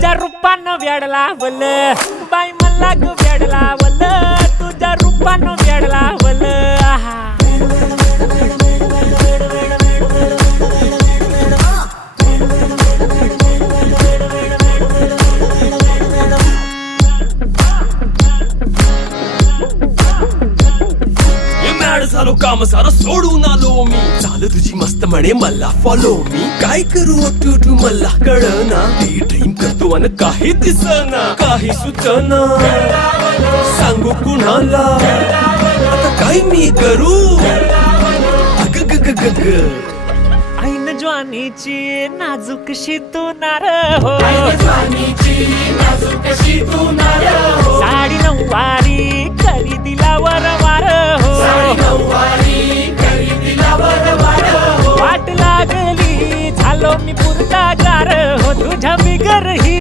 तुझ्या रूपानं वेड लावल बाई मला ग वेड लावल तुझ्या रूपानं वेड लावल आहा झालो काम सारं सोडून आलो मी चाल तुझी मस्त म्हणे मला फॉलो मी काय करू टू मला कळना ती ड्रीम करतो आणि काही दिसना काही सुचना सांगू कुणाला आता काय मी करू अग ग ग ग ग ऐन ज्वानीची नाजूकशी तू नार हो साडी नऊवारी करी दिला वरवार हो वाट लागली झालो मी पुरता गार हो तुझ्या बिगर ही